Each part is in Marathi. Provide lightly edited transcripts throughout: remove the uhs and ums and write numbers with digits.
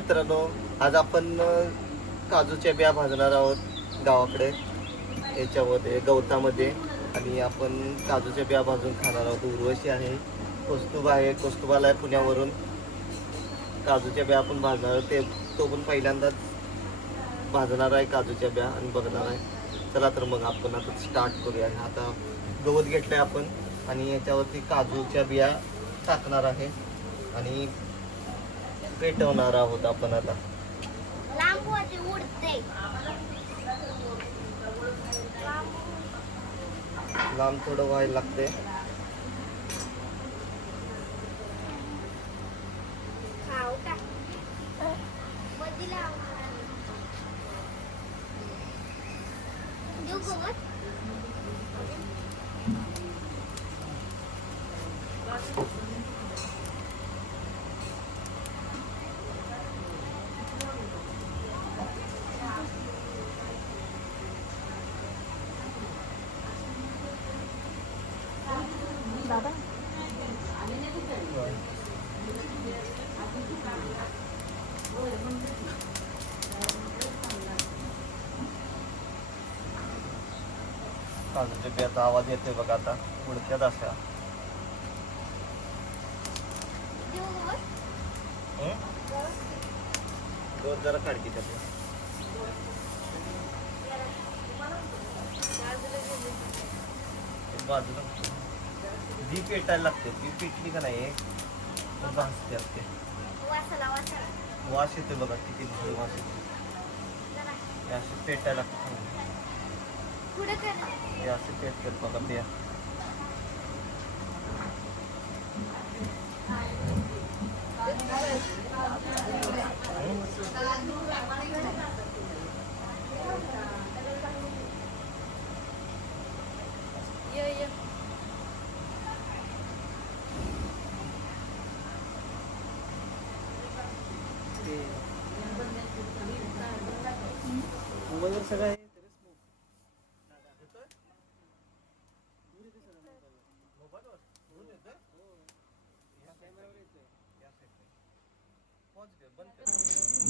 मित्रांनो, आज आपण काजूच्या बिया भाजणार आहोत गावाकडे याच्यामध्ये गवतामध्ये. आणि आपण काजूच्या बिया भाजून खाणार आहोत. उर्वशी आहे, कौस्तुभ आहे, कौस्तुभाला आहे पुण्यावरून. काजूच्या बिया आपण भाजणार आहोत. तो पण पहिल्यांदाच भाजणार आहे काजूच्या बिया आणि बघणार आहे. चला तर मग आपण आता स्टार्ट करूया. आता गवत घेतलंय आपण आणि याच्यावरती काजूच्या बिया टाकणार आहे आणि पेटवणार आहोत आपण आता. लांब थोडं व्हायला लागते. काजूच्या बियाचा आवाज येतोय बघा. आता उडक्यात अशा दोन जरा काढकी त्यात बाजूला जी पेटायला लागते. ती पेटली का नाही भाजते असते. वास येते बघा किती वास येते. असे पेटायला लागते. असे पेटतात बघा बिया. मोबाईलवर सगळं आहे.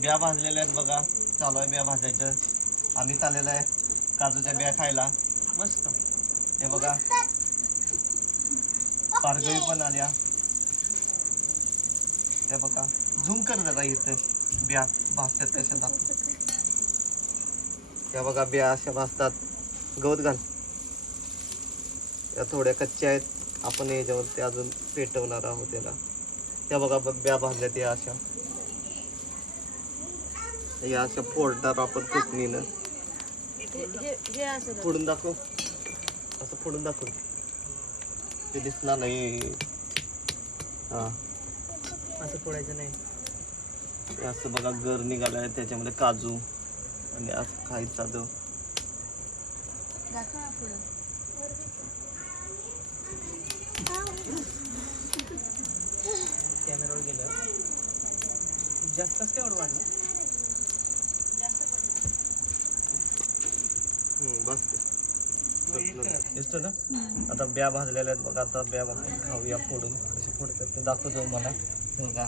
बिया भाजलेल्या आहेत बघा. चालू आहे बिया भाजायचं. आम्ही चाललेलं आहे काजूच्या बिया खायला. मस्त हे बघा. पारगळी पण आल्या. हे बघा झूम कर जरा इथं बिया भाजतात कशा दाखव. या बघा बिया अशा भाजतात. गवत घाल. या थोड्या कच्च्या आहेत. आपण याच्यावरती अजून पेटवणार आहोत याला. त्या बघा बिया भाजल्यात या अशा. या अशा फोडणार आपण चटणीनं. फोडून दाखव. असं फोडून दाखव. ते दिसणार नाही. हा असं फोडायचं नाही. असं बघा गर निघालाय त्याच्यामध्ये काजू आणि असं खायचा दो. कॅमेरावर गेलं जास्तच तेवढं वाढलं. बस दिसतो ना. आता बिया भाजलेल्या आहेत बघा. आता बिया आपण खाऊया फोडून. कसे फोडतात ते दाखवतो मला. बघा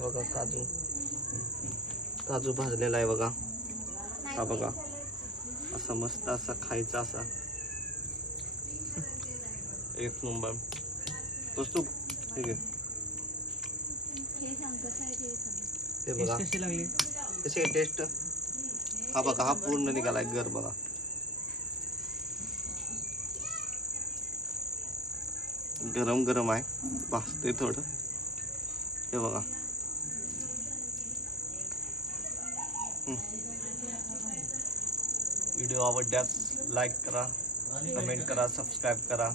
बघा काजू काजू भाजलेला आहे बघा. हा बघा असा मस्त असा खायचा असा एक नंबर. वस्तू ठीक आहे. हे बघा कशी लागली. कशी आहे टेस्ट. हा बघा हा पूर्ण निघालाय गर बघा. गरम गरम आहे. भाजते थोडं. हे बघा व्हिडिओ आवडल्यास लाईक करा, कमेंट करा, सबस्क्राईब करा.